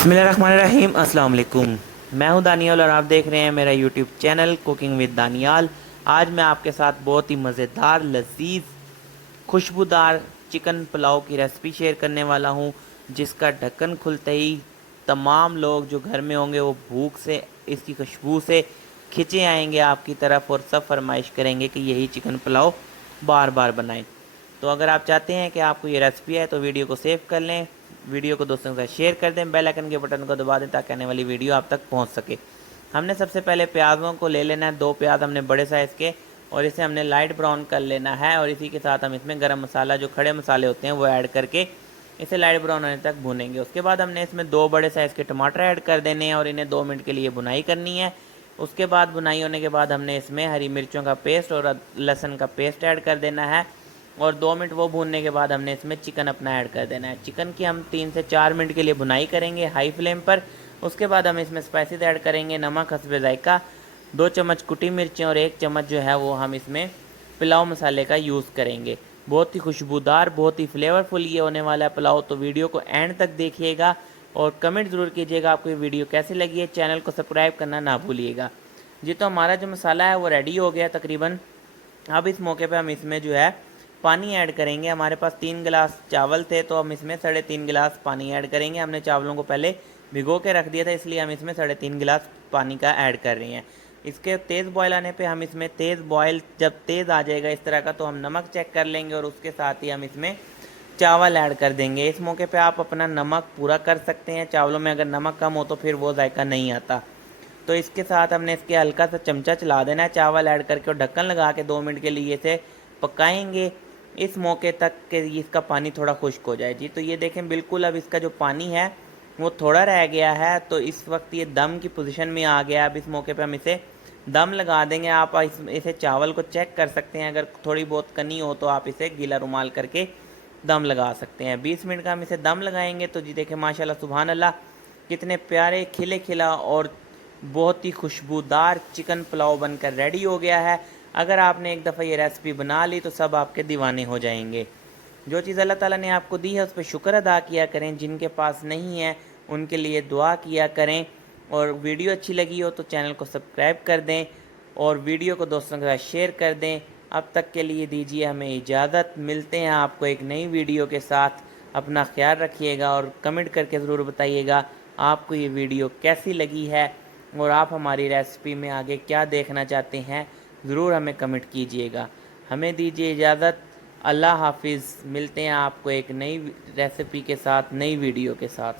बिस्मिल्लाहिर्रहमानिर्रहीम। अस्सलाम वालेकुम। मैं हूं दानियाल और आप देख रहे हैं मेरा YouTube channel cooking with Daniyal. आज मैं आपके साथ बहुत ही मज़ेदार, लजीज, खुशबूदार चिकन पुलाव की रेसिपी शेयर करने वाला हूं, जिसका ढक्कन खुलते ही तमाम लोग जो घर में होंगे वो भूख से, इसकी खुशबू से खिंचे आएंगे आपकी तरफ और सब फरमाइश करेंगे कि यही चिकन पुलाव बार बार बनाएं। तो अगर आप चाहते हैं कि आपको ये रेसिपी है तो वीडियो को सेव कर लें, वीडियो को दोस्तों के साथ शेयर कर दें, बेल आइकन के बटन को दबा दें ताकि आने वाली वीडियो आप तक पहुंच सके। हमने सबसे पहले प्याज़ों को ले लेना है, 2 प्याज हमने बड़े साइज़ के, और इसे हमने लाइट ब्राउन कर लेना है। और इसी के साथ हम इसमें गरम मसाला, जो खड़े मसाले होते हैं, वो ऐड करके इसे लाइट ब्राउन होने तक भूनेंगे। उसके बाद हमने इसमें 2 बड़े साइज़ के टमाटर ऐड कर देने हैं और इन्हें 2 मिनट के लिए भुनाई करनी है। उसके बाद भुनाई होने के बाद हमने इसमें हरी मिर्चों का पेस्ट और लहसुन का पेस्ट ऐड कर देना है और 2 मिनट वो भूनने के बाद हमने इसमें चिकन अपना ऐड कर देना है। चिकन की हम 3 से 4 मिनट के लिए भुनाई करेंगे हाई फ्लेम पर। उसके बाद हम इसमें स्पाइसेस ऐड करेंगे, नमक हस्बे जायका, 2 चम्मच कुटी मिर्चें और 1 चम्मच जो है वो हम इसमें पुलाव मसाले का यूज़ करेंगे। बहुत ही खुशबूदार, बहुत ही फ्लेवरफुल ये होने वाला है पुलाव, तो वीडियो को एंड तक देखिएगा और कमेंट ज़रूर कीजिएगा आपको ये वीडियो कैसी लगी है। चैनल को सब्सक्राइब करना ना भूलिएगा जी। तो हमारा जो मसाला है वो रेडी हो गया तकरीबन। अब इस मौके पे हम इसमें जो है पानी ऐड करेंगे। हमारे पास 3 गिलास चावल थे तो हम इसमें 3.5 गिलास पानी ऐड करेंगे। हमने चावलों को पहले भिगो के रख दिया था, इसलिए हम इसमें 3.5 गिलास पानी का ऐड कर रहे हैं। इसके तेज़ बॉयल आने पे हम इसमें तेज़ बॉयल जब तेज़ आ जाएगा इस तरह का, तो हम नमक चेक कर लेंगे और उसके साथ ही हम इसमें चावल ऐड कर देंगे। इस मौके पे आप अपना नमक पूरा कर सकते हैं। चावलों में अगर नमक कम हो तो फिर वो जायका नहीं आता। तो इसके साथ हमने इसके हल्का सा चमचा चला देना है चावल ऐड करके और ढक्कन लगा के 2 मिनट के लिए इसे पकाएंगे, इस मौके तक कि इसका पानी थोड़ा खुश्क हो जाए जी। तो ये देखें, बिल्कुल अब इसका जो पानी है वो थोड़ा रह गया है, तो इस वक्त ये दम की पोजीशन में आ गया। अब इस मौके पे हम इसे दम लगा देंगे। आप इसे चावल को चेक कर सकते हैं, अगर थोड़ी बहुत कनी हो तो आप इसे गीला रुमाल करके दम लगा सकते हैं। 20 मिनट का हम इसे दम लगाएंगे। तो जी देखें, माशाल्लाह सुभान अल्लाह, कितने प्यारे खिले खिला और बहुत ही खुशबूदार चिकन पुलाव बनकर रेडी हो गया है। अगर आपने एक दफ़ा ये रेसिपी बना ली तो सब आपके दीवाने हो जाएंगे। जो चीज़ अल्लाह ताला ने आपको दी है उस पर शुक्र अदा किया करें, जिनके पास नहीं है उनके लिए दुआ किया करें। और वीडियो अच्छी लगी हो तो चैनल को सब्सक्राइब कर दें और वीडियो को दोस्तों के साथ शेयर कर दें। अब तक के लिए दीजिए हमें इजाज़त, मिलते हैं आपको एक नई वीडियो के साथ। अपना ख्याल रखिएगा और कमेंट करके ज़रूर बताइएगा आपको ये वीडियो कैसी लगी है और आप हमारी रेसिपी में आगे क्या देखना चाहते हैं, ज़रूर हमें कमेंट कीजिएगा। हमें दीजिए इजाज़त। अल्लाह हाफिज़। मिलते हैं आपको एक नई रेसिपी के साथ, नई वीडियो के साथ।